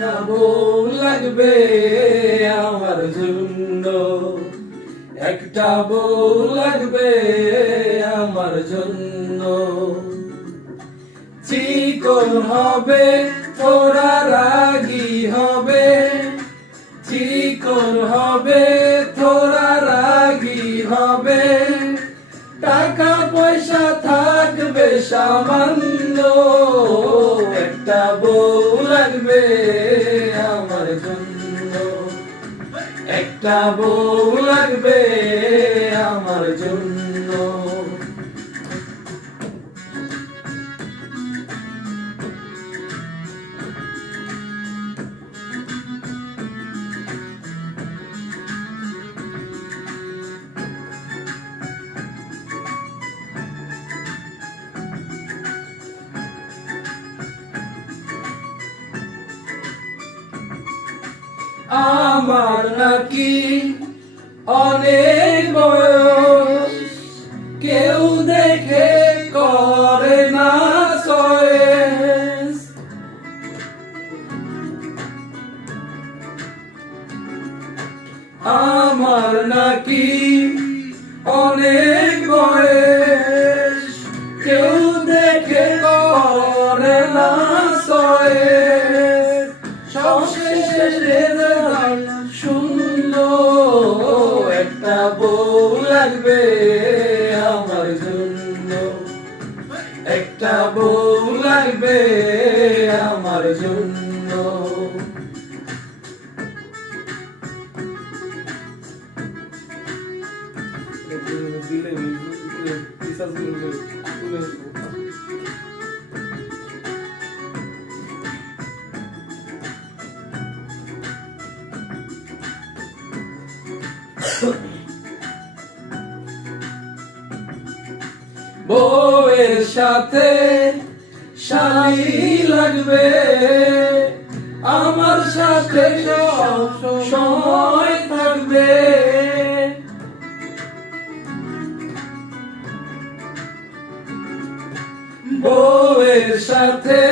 একটা বউ লাগবে আমার জন্য, একটা বউ লাগবে আমার জন্য। চিকন হবে তোরা রাগী হবে, চিকন হবে তোরা রাগী হবে, টাকা পয়সা থাকবে সামান্য। একটা বউ লাগবে আমার জন্য, একটা বউ লাগবে আমার জন্য। আমার নাকি অনেক বয়স, কেউ দেখে করে না চয়েস। আমার নাকি অনেক বয়স, কেউ দেখে করে না চয়েস। সবশেষে শূন্য, একটা বউ লাগবে আমার জন্য, একটা বউ লাগবে আমার জন্য। বউয়ের সাথে শালি লাগবে, আমার সাথে সব সময় থাকবে। বউয়ের সাথে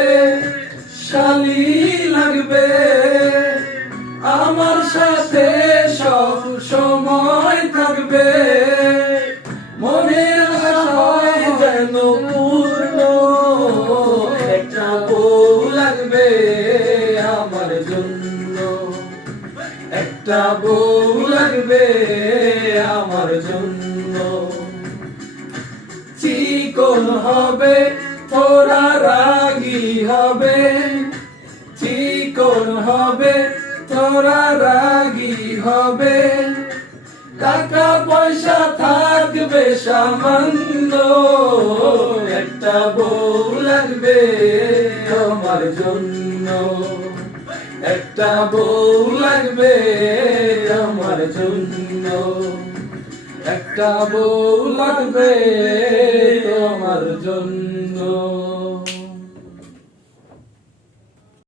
শালি লাগবে, আমার সাথে সব সময় থাকবে। মনের আশা হয় যেন পূর্ণ, একটা বউ লাগবে আমার জন্য, একটা বউ লাগবে আমার জন্য। চিকন হবে তোরা রাগী হবে, চিকন হবে তোরা রাগী হবে, টাকা পয়সা থাকবে সামান্য। একটা বউ লাগবে আমার জন্য, একটা বউ লাগবে আমার জন্য, একটা বউ লাগবে আমার জন্য।